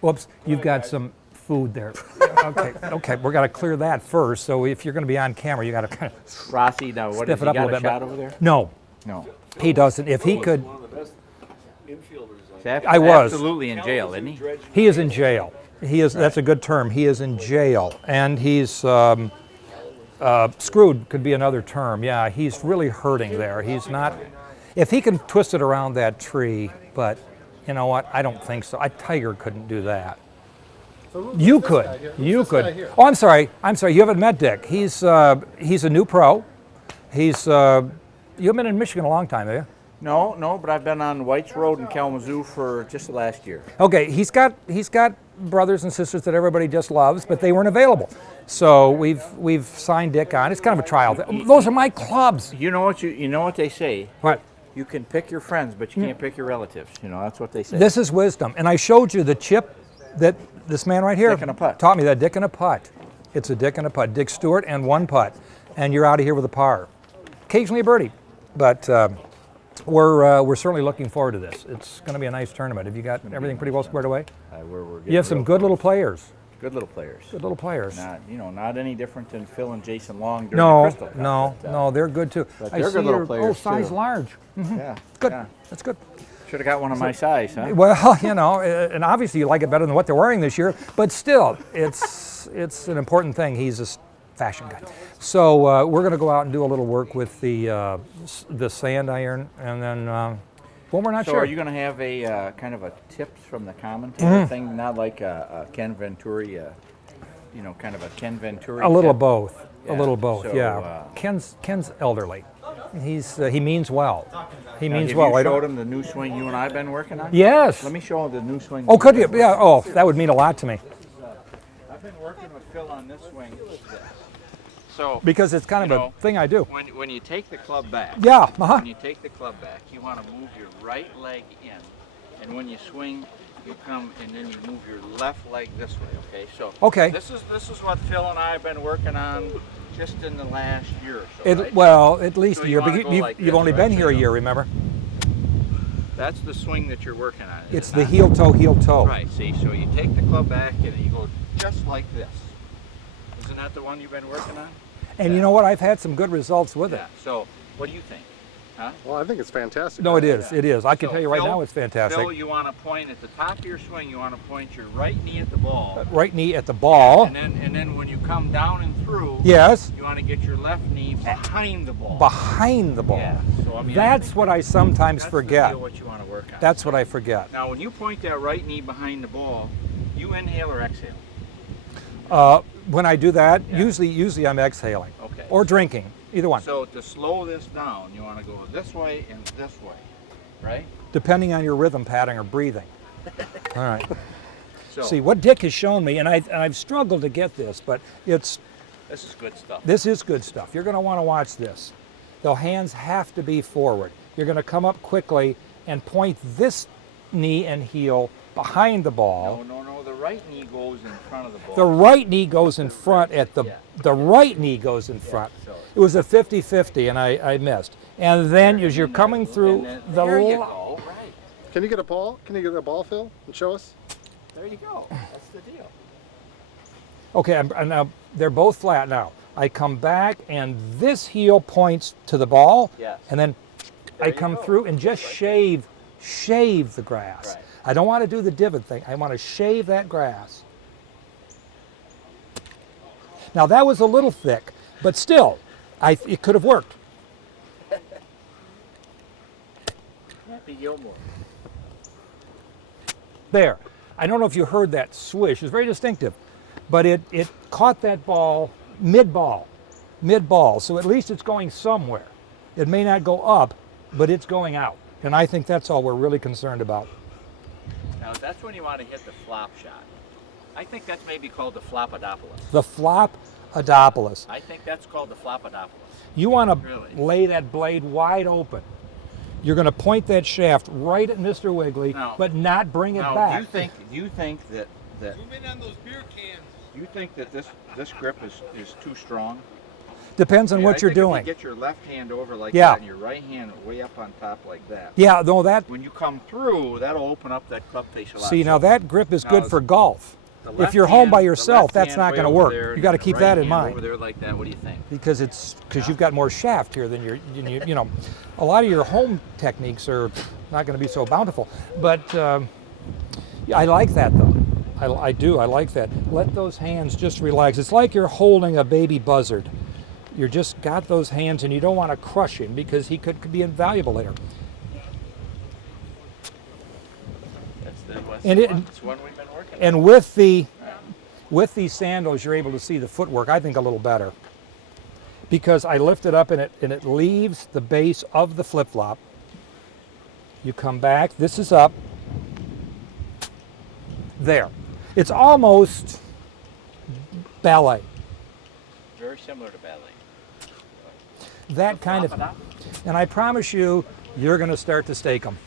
Whoops, you've got some food there. Okay, we're got to clear that first. So if you're going to be on camera, you got to kind of Rossi, now what stiff has it he up a got little a bit. shot over there? No, No. he doesn't. If he could, One of the best infielders. I was. Absolutely in jail, isn't he? he is in jail. He is. That's a good term. He is in jail, and he's screwed. Could be another term. Yeah, he's really hurting there. He's not. If he can twist it around that tree, but you know what? I don't think so. Tiger couldn't do that. You could. You could. Oh, I'm sorry. You haven't met Dick. He's a new pro. He's you've been in Michigan a long time, have you? No, but I've been on White's Road in Kalamazoo for just the last year. Okay, he's got brothers and sisters that everybody just loves, but they weren't available. So we've signed Dick on. It's kind of a trial. Those are my clubs. You know what they say? What? You can pick your friends, but you can't pick your relatives. You know, that's what they say. This is wisdom. And I showed you the chip that this man right here Dick and a putt. taught me, that dick and a putt. It's a dick and a putt. Dick Stewart and one putt. And you're out of here with a par. Occasionally a birdie. But we're certainly looking forward to this. It's going to be a nice tournament. Have you got everything pretty well squared away? We're You have some good little players. Good little players. Good little players. Not any different than Phil and Jason Long during the Crystal Cup. No, they're good too. But I they're see good little your players, size too. large. Yeah. Good. Yeah. That's good. Should have got one of my size, huh? Well, and obviously you like it better than what they're wearing this year, but still, it's an important thing. He's a fashion guy. So we're going to go out and do a little work with the sand iron, and then well, we're not So sure. are you going to have a kind of a tips from the commentator thing, not like a Ken Venturi, kind of a Ken Venturi? A little tip? of both. A Yeah. little of both. So, yeah. Ken's elderly. He means well. He means have well. you I don't- showed him the new swing you and I have been working on? Yes. Let me show him the new swing. Oh, could you? Yeah. Oh, that would mean a lot to me. I've been working with Phil on this swing. So Because it's kind of a thing I do. when you take the club back, Yeah. when you take the club back, you want to move your right leg in, and when you swing, you come and then you move your left leg this way. Okay. So Okay. this is what Phil and I have been working on just in the last year or so. right? Well, at least So a you year. wanna But go like you've this, only right? been So here a you year, go- remember? That's the swing that you're working on. is It's it the not? heel toe. Right. See, so you take the club back and you go just like this. Isn't that the one you've been working on? And you know what? I've had some good results with it. Yeah. So what do you think? Huh? Well, I think it's fantastic. No, it is. It is. I can So, tell you right Phil- now it's fantastic. Phil, you want to point at the top of your swing. You want to point your right knee at the ball, Right knee at the ball. and then when you come down and through, Yes. you want to get your left knee behind the ball. Behind the ball. Yeah. So I mean, That's what I sometimes that's forget. The deal, what you want to work on. That's what I forget. Now, when you point that right knee behind the ball, you inhale or exhale. When I do that, usually I'm exhaling Okay. or drinking, either one, So to slow this down, you want to go this way and this way, right? depending on your rhythm pattern or breathing. All right. So See what Dick has shown me, and I've struggled to get this, but this is good stuff. this is good stuff. You're going to want to watch this. The hands have to be forward. You're going to come up quickly and point this knee and heel behind the ball. No. The right knee goes in front of the ball. The right knee goes in front at the right knee goes in front. so- It was a 50-50 and I missed. And then as you're coming through And then, the there you lo- go. Right. Can you get a ball? Can you get a ball, Phil, and show us? There you go. That's the deal. Okay, I'm now they're both flat now. I come back and this heel points to the ball. Yes. And then I you come go. through and just shave the grass. Right. I don't want to do the divot thing. I want to shave that grass. Now that was a little thick, but still, it could have worked. Happy Gilmore. There. I don't know if you heard that swish. It's very distinctive, but it caught that ball mid-ball. So at least it's going somewhere. It may not go up, but it's going out. And I think that's all we're really concerned about. Now that's when you want to hit the flop shot. I think that's maybe called the flopadopolis. The flop-adopolis. I think that's called the flopadopolis. You want to Really? lay that blade wide open. You're going to point that shaft right at Mr. Wiggly, Now- but not bring it Now, back. do you think that Zoom in on those beer cans. you think that this grip is too strong? Depends on Yeah, what I you're think if doing. you get your left hand over like Yeah. that and your right hand way up on top like that. Yeah, no, that, When you come through, that'll open up that club face a lot. see, now So that grip is now good it's for golf. the If left you're home by hand- the yourself, left that's hand not way going to over work. there, You and got to the keep right that in hand mind. Over there like that. What do you think? Because you've got more shaft here than you know, a lot of your home techniques are not going to be so bountiful. But yeah, I like that though. I do. I like that. Let those hands just relax. It's like you're holding a baby buzzard. You're just got those hands, and you don't want to crush him because he could be invaluable later. That's And the one we've been working on. and with these sandals, you're able to see the footwork, I think, a little better. Because I lift it up and it leaves the base of the flip-flop. You come back, this is up. There. It's almost ballet. Very similar to ballet. That kind of, Flop it up. and I promise you, you're going to start to stake them.